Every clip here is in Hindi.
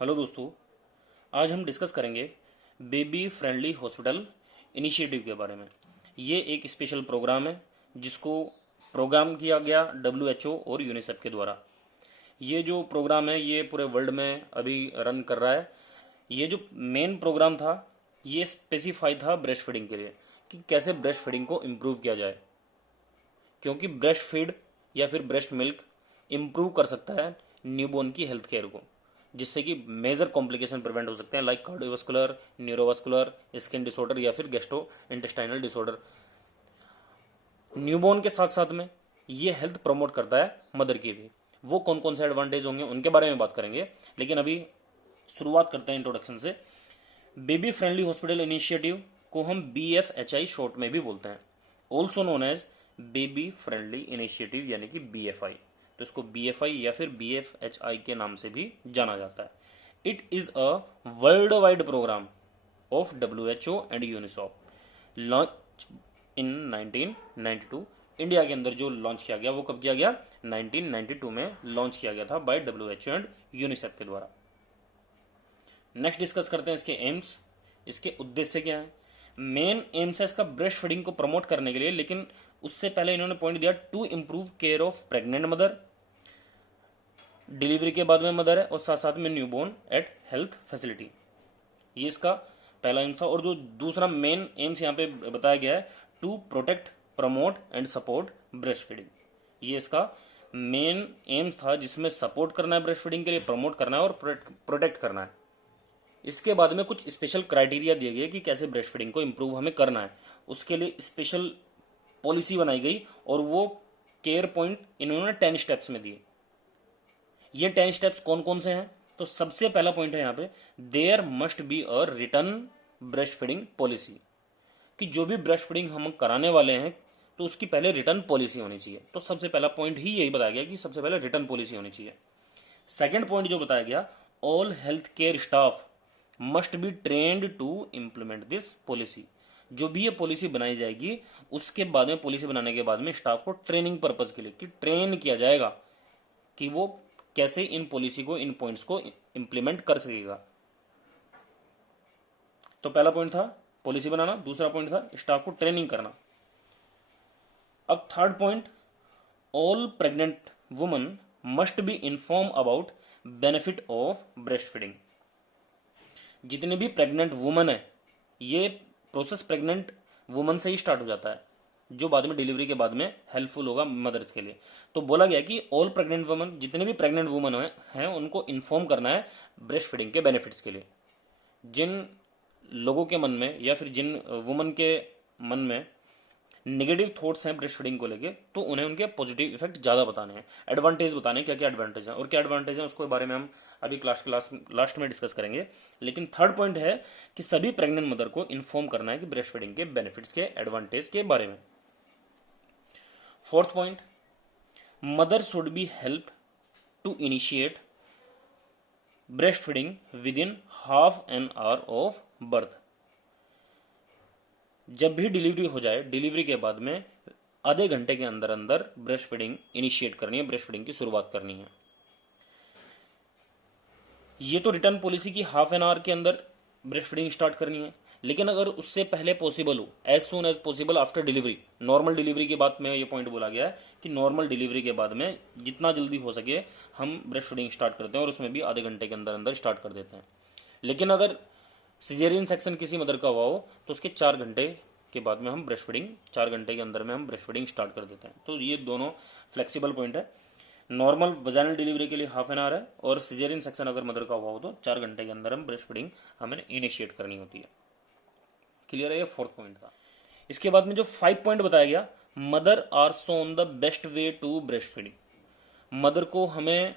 हेलो दोस्तों, आज हम डिस्कस करेंगे बेबी फ्रेंडली हॉस्पिटल इनिशिएटिव के बारे में। ये एक स्पेशल प्रोग्राम है जिसको प्रोग्राम किया गया WHO और यूनिसेफ के द्वारा। ये जो प्रोग्राम है ये पूरे वर्ल्ड में अभी रन कर रहा है। ये जो मेन प्रोग्राम था ये स्पेसिफाई था ब्रेस्ट फीडिंग के लिए कि कैसे ब्रेस्ट फीडिंग को इम्प्रूव किया जाए, क्योंकि ब्रेस्ट फीड या फिर ब्रेस्ट मिल्क इम्प्रूव कर सकता है न्यूबॉर्न की हेल्थ केयर को, जिससे कि मेजर कॉम्प्लिकेशन प्रिवेंट हो सकते हैं like cardiovascular, neurovascular, skin disorder या फिर गैस्ट्रो इंटेस्टाइनल डिसऑर्डर। न्यूबॉर्न के साथ साथ में ये हेल्थ प्रमोट करता है मदर की भी। वो कौन कौन से एडवांटेज होंगे उनके बारे में बात करेंगे, लेकिन अभी शुरुआत करते हैं इंट्रोडक्शन से। बेबी फ्रेंडली हॉस्पिटल इनिशिएटिव को हम BFHI शॉर्ट में भी बोलते हैं, also known as baby friendly initiative यानी कि BFI। तो इसको BFI या फिर BFHI के नाम से भी जाना जाता है। It is a world wide program of WHO and UNICEF, launch in 1992। India के अंदर जो लॉन्च किया गया वो कब किया गया? 1992 में लॉन्च किया गया था बाय WHO एंड यूनिसेफ के द्वारा। नेक्स्ट डिस्कस करते हैं इसके एम्स, इसके उद्देश्य क्या है। मेन एम्स है इसका ब्रेस्ट फीडिंग को प्रमोट करने के लिए, लेकिन उससे पहले इन्होंने पॉइंट दिया to improve care of pregnant mother, delivery के बाद में मदर है, और साथ साथ में न्यूबॉर्न एट हेल्थ फैसिलिटी। ये इसका पहला एम्स था। और जो दूसरा मेन एम्स यहाँ पे बताया गया है to protect, promote and support breast feeding. ये इसका मेन एम्स था जिसमें सपोर्ट करना है ब्रेस्ट फीडिंग के लिए, प्रमोट करना है और प्रोटेक्ट करना है। इसके बाद में कुछ स्पेशल क्राइटेरिया दिए गए कि कैसे ब्रेस्ट फीडिंग को इम्प्रूव हमें करना है। उसके लिए स्पेशल पॉलिसी बनाई गई और वो केयर पॉइंट इन्होंने 10 स्टेप्स में दिए। ये 10 स्टेप्स कौन कौन से हैं? तो सबसे पहला पॉइंट है यहाँ पे, there must be a return breast feeding policy, कि जो भी ब्रेस्ट फीडिंग हम कराने वाले हैं तो उसकी पहले रिटर्न पॉलिसी होनी चाहिए। तो सबसे पहला पॉइंट ही यही बताया गया कि सबसे पहले रिटर्न पॉलिसी होनी चाहिए। सेकेंड पॉइंट जो बताया गया, all health care staff must be trained to implement this policy. जो भी ये पॉलिसी बनाई जाएगी उसके बाद में, पॉलिसी बनाने के बाद में स्टाफ को ट्रेनिंग पर्पज के लिए कि ट्रेन किया जाएगा कि वो कैसे इन पॉलिसी को, इन पॉइंट्स को इंप्लीमेंट कर सकेगा। तो पहला पॉइंट था पॉलिसी बनाना, दूसरा पॉइंट था स्टाफ को ट्रेनिंग करना। अब third point, all pregnant woman must be inform about benefit of breast feeding. जितने भी प्रेग्नेंट वुमन है, ये प्रोसेस प्रेग्नेंट वुमन से ही स्टार्ट हो जाता है जो बाद में डिलीवरी के बाद में हेल्पफुल होगा मदर्स के लिए। तो बोला गया कि ऑल प्रेग्नेंट वुमन, जितने भी प्रेग्नेंट वुमन हैं उनको इन्फॉर्म करना है ब्रेस्ट फीडिंग के बेनिफिट्स के लिए। जिन लोगों के मन में या फिर जिन वुमन के मन में नेगेटिव थॉट्स हैं ब्रेस्ट फीडिंग को लेके, तो उन्हें उनके पॉजिटिव इफेक्ट ज़्यादा बताने हैं, एडवांटेज बताने हैं, क्या क्या एडवांटेज हैं और क्या एडवांटेज हैं उसके बारे में हम अभी क्लास लास्ट में डिस्कस करेंगे। लेकिन थर्ड पॉइंट है कि सभी प्रेग्नेंट मदर को इन्फॉर्म करना है कि ब्रेस्ट फीडिंग के बेनिफिट्स के, एडवांटेज के बारे में। Fourth point, mother should be help to initiate breast feeding within half an hour of birth. जब भी डिलीवरी हो जाए, डिलीवरी के बाद में आधे घंटे के अंदर अंदर ब्रेस्ट फीडिंग इनिशिएट करनी है, ब्रेस्ट फीडिंग की शुरुआत करनी है। ये तो रिटर्न पॉलिसी की हाफ एन आवर के अंदर ब्रेस्ट फीडिंग स्टार्ट करनी है, लेकिन अगर उससे पहले पॉसिबल हो, as soon as possible after delivery, normal delivery के बाद में ये पॉइंट बोला गया है कि नॉर्मल डिलीवरी के बाद में जितना जल्दी हो सके हम ब्रेस्ट फीडिंग स्टार्ट करते हैं और उसमें भी आधे घंटे के अंदर अंदर स्टार्ट कर देते हैं। लेकिन अगर सिजेरियन सेक्शन किसी मदर का हुआ हो तो उसके 4 घंटे के बाद में हम ब्रेस्ट फीडिंग, 4 घंटे के अंदर में हम ब्रेस्ट फीडिंग स्टार्ट कर देते हैं। तो ये दोनों फ्लेक्सिबल पॉइंट है। नॉर्मल वजाइनल डिलीवरी के लिए हाफ एन आवर है और सिजेरियन सेक्शन अगर मदर का हुआ हो तो 4 घंटे के अंदर हम ब्रेस्ट फीडिंग हमें इनिशिएट करनी होती है। क्लियर है? ये फोर्थ पॉइंट था। इसके बाद में जो 5 पॉइंट बताया गया, mother are shown the best way to breast feeding. Mother को हमें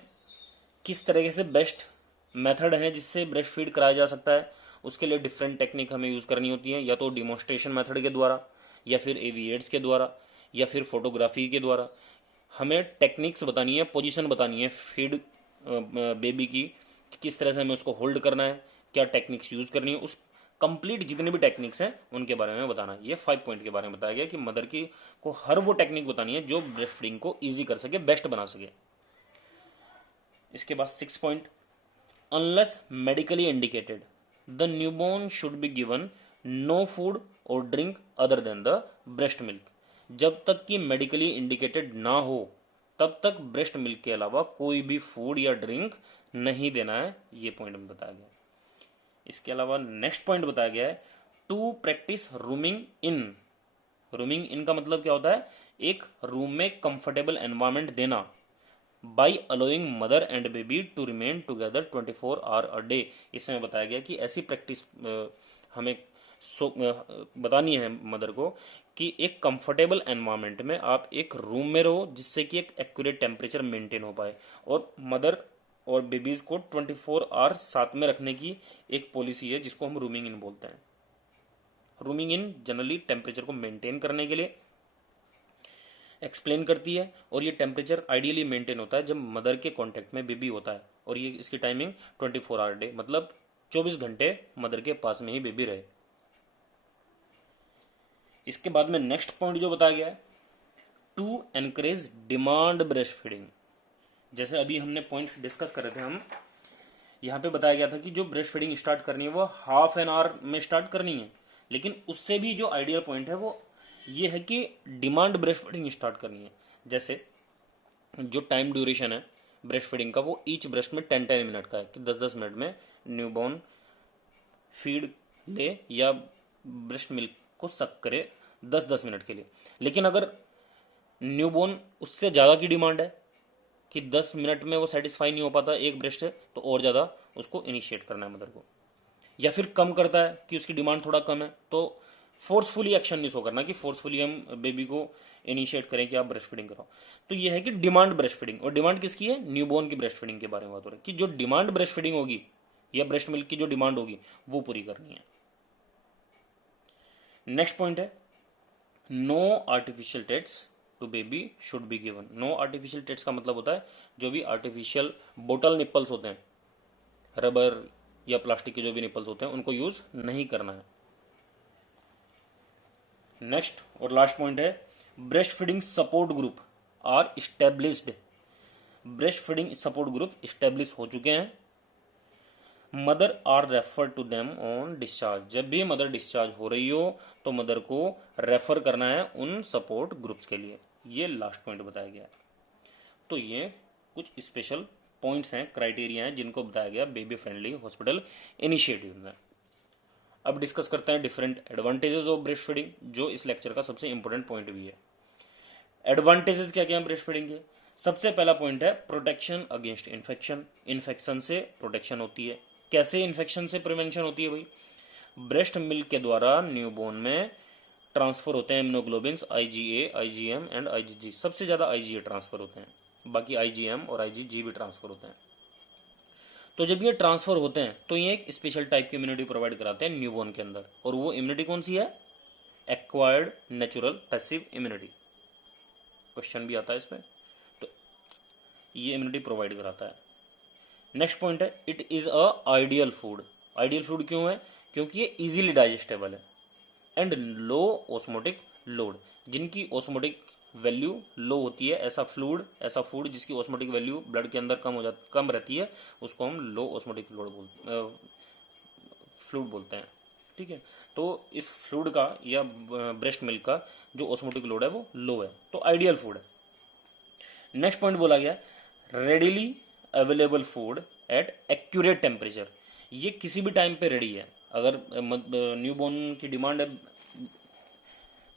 किस तरीके से बेस्ट मेथड है जिससे ब्रेस्ट फीड कराया जा सकता है, उसके लिए डिफरेंट टेक्निक हमें यूज़ करनी होती है, या तो डिमॉन्स्ट्रेशन मेथड के द्वारा, या फिर एवीएड्स के द्वारा, या फिर फोटोग्राफी के द्वारा। हमें टेक्निक्स बतानी है, पोजीशन बतानी है फीड बेबी की, किस तरह से हमें उसको होल्ड करना है, क्या टेक्निक्स यूज़ करनी है, उस कंप्लीट जितने भी टेक्निक्स हैं उनके बारे में बताना है। ये 5 पॉइंट के बारे में बताया गया कि मदर की को हर वो टेक्निक बतानी है जो ब्रेस्ट फीडिंग को ईजी कर सके, बेस्ट बना सके। इसके बाद 6 point, unless medically indicated, the newborn should be given no food or drink other than the breast milk. जब तक कि मेडिकली इंडिकेटेड ना हो तब तक ब्रेस्ट मिल्क के अलावा कोई भी फूड या ड्रिंक नहीं देना है, ये पॉइंट में बताया गया। इसके अलावा नेक्स्ट पॉइंट बताया गया है to practice rooming in. Rooming in का मतलब क्या होता है? एक रूम में कंफर्टेबल एनवायरनमेंट देना by allowing mother and baby to remain together 24 hour a day. इसमें बताया गया कि ऐसी प्रैक्टिस हमें बतानी है मदर को कि एक कंफर्टेबल एनवायरनमेंट में आप एक रूम में रहो जिससे कि एक एक्यूरेट टेम्परेचर मेंटेन हो पाए, और मदर और बेबीज को 24 आवर साथ में रखने की एक पॉलिसी है जिसको हम रूमिंग इन बोलते हैं। रूमिंग इन जनरली टेम्परेचर को मेंटेन करने के लिए एक्सप्लेन करती है, और ये टेम्परेचर आइडियली मेंटेन होता है जब मदर के कांटेक्ट में बेबी होता है, और ये इसकी टाइमिंग 24 आवर डे, मतलब 24 घंटे मदर के पास में ही बेबी रहे। इसके बाद में नेक्स्ट पॉइंट जो बताया गया है to encourage demand breast feeding. जैसे अभी हमने पॉइंट डिस्कस कर रहे थे हम, यहाँ पे बताया गया था कि जो ब्रेस्ट फीडिंग स्टार्ट करनी है वो हाफ एन आवर में स्टार्ट करनी है, लेकिन उससे भी जो आइडियल पॉइंट है वो ये है कि डिमांड ब्रेस्ट फीडिंग स्टार्ट करनी है। जैसे जो टाइम ड्यूरेशन है ब्रेस्ट फीडिंग का वो ईच ब्रेस्ट में 10-10 मिनट का है कि 10-10 मिनट में न्यूबॉर्न फीड ले या ब्रेस्ट मिल्क को सक करे 10-10 मिनट के लिए। लेकिन अगर न्यूबॉर्न उससे ज़्यादा की डिमांड है कि 10 मिनट में वो सेटिस्फाई नहीं हो पाता एक ब्रेस्ट से, तो और ज़्यादा उसको इनिशिएट करना है मदर को, या फिर कम करता है कि उसकी डिमांड थोड़ा कम है तो फोर्सफुली एक्शन नहीं सो करना कि फोर्सफुली हम बेबी को इनिशिएट करें कि आप ब्रेस्ट फीडिंग कराओ। तो ये है कि डिमांड ब्रेस्ट फीडिंग, और डिमांड किसकी है? न्यूबॉर्न की ब्रेस्ट फीडिंग के बारे में बात हो रही है कि जो डिमांड ब्रेस्ट फीडिंग होगी या ब्रेस्ट मिल्क की जो डिमांड होगी वो पूरी करनी है। नेक्स्ट पॉइंट है no artificial teats to baby should be given. No artificial teats का मतलब होता है जो भी आर्टिफिशियल बोटल निप्पल्स होते हैं, रबर या प्लास्टिक के जो भी निप्पल्स होते हैं, उनको यूज नहीं करना है। नेक्स्ट और लास्ट पॉइंट है breast feeding support group are established. Breast feeding support group establish हो चुके हैं। Mother are refer to them on discharge. जब भी मदर डिस्चार्ज हो रही हो तो मदर को रेफर करना है उन सपोर्ट ग्रुप्स के लिए। ये लास्ट पॉइंट बताया गया है। तो ये कुछ स्पेशल पॉइंट्स हैं, क्राइटेरिया हैं जिनको बताया गया बेबी फ्रेंडली हॉस्पिटल इनिशिएटिव में। अब डिस्कस करते हैं different advantages of breast feeding, जो इस लेक्चर का सबसे इंपॉर्टेंट पॉइंट भी है। एडवांटेजेस क्या क्या है ब्रेस्ट फीडिंग के? सबसे पहला पॉइंट है प्रोटेक्शन अगेंस्ट इन्फेक्शन। इन्फेक्शन से प्रोटेक्शन होती है। कैसे इन्फेक्शन से प्रिवेंशन होती है भाई? ब्रेस्ट मिल्क के द्वारा न्यूबॉर्न में ट्रांसफर होते हैं immunoglobins IgA, IgM and IgG. सबसे ज्यादा आईजीए ट्रांसफर होते हैं, बाकी आईजीएम और आईजीजी भी ट्रांसफर होते हैं। तो जब ये ट्रांसफर होते हैं तो ये एक स्पेशल टाइप की इम्यूनिटी प्रोवाइड कराते हैं न्यूबॉर्न के अंदर, और वो इम्यूनिटी कौन सी है? Acquired natural passive immunity. Question भी आता है इसमें, तो ये इम्यूनिटी प्रोवाइड कराता है। नेक्स्ट पॉइंट है it is a ideal food. Ideal food क्यों है? क्योंकि ये इजीली डाइजेस्टेबल है एंड लो ऑस्मोटिक लोड। जिनकी ऑस्मोटिक वैल्यू लो होती है, ऐसा फूड जिसकी ऑस्मोटिक वैल्यू ब्लड के अंदर कम रहती है, उसको हम लो ऑस्मोटिक फ्लूइड बोलते हैं। ठीक है, तो इस फ्लूइड का या ब्रेस्ट मिल्क का जो ऑस्मोटिक लोड है वो लो है, तो आइडियल फूड है। नेक्स्ट पॉइंट बोला गया readily available food at accurate temperature. ये किसी भी टाइम पे रेडी है। अगर न्यूबॉर्न की डिमांड है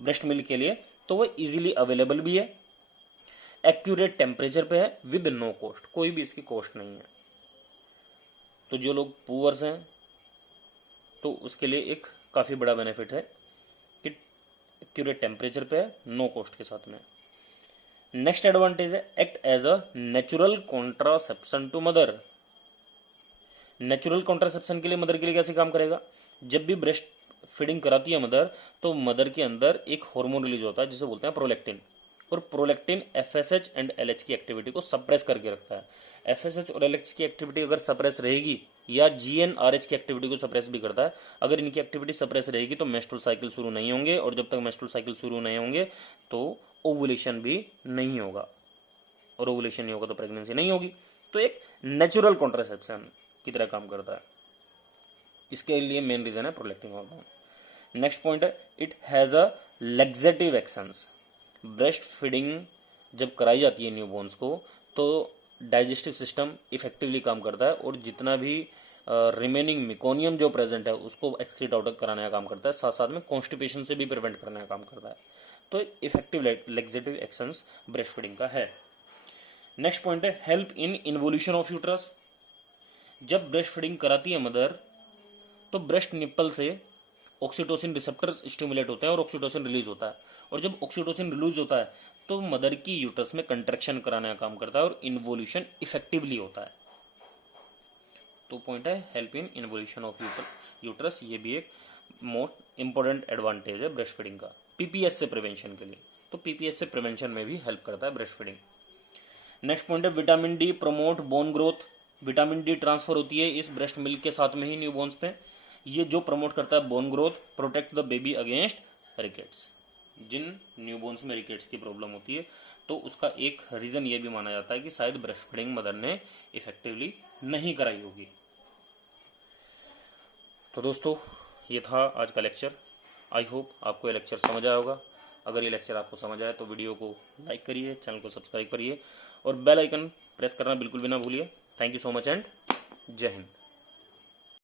ब्रेस्ट मिल्क के लिए तो वो इजीली अवेलेबल भी है, एक्यूरेट टेम्परेचर पे है, विद नो कॉस्ट। कोई भी इसकी कॉस्ट नहीं है। तो जो लोग पुअर्स हैं तो उसके लिए एक काफ़ी बड़ा बेनिफिट है कि एक्यूरेट टेम्परेचर पे है, नो कॉस्ट के साथ में। नेक्स्ट एडवांटेज है act as a natural contraception to mother. Natural contraception के लिए मदर के लिए कैसे काम करेगा? जब भी ब्रेस्ट फीडिंग कराती है मदर तो मदर के अंदर एक हार्मोन रिलीज होता है जिसे बोलते हैं प्रोलैक्टिन, और प्रोलैक्टिन एफएसएच एंड एलएच की एक्टिविटी को सप्रेस करके रखता है। एफएसएच और एलएच की एक्टिविटी अगर सप्रेस रहेगी या जीएनआरएच की एक्टिविटी को सप्रेस भी करता है, अगर इनकी एक्टिविटी सप्रेस रहेगी तो मेंस्ट्रुअल साइकिल शुरू नहीं होंगे, और जब तक मेंस्ट्रुअल साइकिल शुरू नहीं होंगे तो ओवुलेशन भी नहीं होगा, और ओवुलेशन नहीं होगा तो प्रेगनेंसी नहीं होगी। तो एक नेचुरल कॉन्ट्रासेप्शन की तरह काम करता है। इसके लिए मेन रीजन है प्रोलैक्टिन हार्मोन। नेक्स्ट पॉइंट है it has a laxative actions. Breast feeding जब कराई जाती है न्यूबॉर्न्स को तो डाइजेस्टिव सिस्टम इफेक्टिवली काम करता है और जितना भी रिमेनिंग मिकोनियम जो प्रेजेंट है उसको एक्सक्रीट आउट कराने का काम करता है, साथ साथ में कॉन्स्टिपेशन से भी प्रिवेंट करने का काम करता है। तो effective laxative actions breast feeding का है। नेक्स्ट पॉइंट है help in involution of uterus. जब ब्रेस्ट फीडिंग कराती है मदर तो ब्रेस्ट निप्पल से ऑक्सीटोसिन रिसेप्टर्स स्टिमुलेट होते हैं और ऑक्सीटोसिन रिलीज होता है, और जब ऑक्सीटोसिन रिलीज होता है तो मदर की यूट्रस में कंट्रैक्शन कराने का काम करता है और इन्वोल्यूशन इफेक्टिवली होता है। तो पॉइंट है help in involution of uterus, ये भी एक मोस्ट इंपॉर्टेंट एडवांटेज है ब्रेस्ट फीडिंग का पीपीएस से प्रिवेंशन के लिए। तो पीपीएस से प्रिवेंशन में भी हेल्प करता है ब्रेस्ट फीडिंग। नेक्स्ट पॉइंट है vitamin D promote bone growth. Vitamin D transfer होती है इस ब्रेस्ट मिल्क के साथ में ही न्यूबॉर्न्स पे, ये जो प्रमोट करता है bone growth, protect the baby against rickets. जिन न्यूबॉर्न्स में रिकेट्स की प्रॉब्लम होती है तो उसका एक रीजन ये भी माना जाता है कि शायद ब्रेस्ट फीडिंग मदर ने इफेक्टिवली नहीं कराई होगी। तो दोस्तों ये था आज का लेक्चर। आई होप आपको ये लेक्चर समझ आया होगा। अगर ये लेक्चर आपको समझ आया तो वीडियो को लाइक करिए, चैनल को सब्सक्राइब करिए और बेल आइकन प्रेस करना बिल्कुल भी ना भूलिए। Thank you so much and जय हिंद।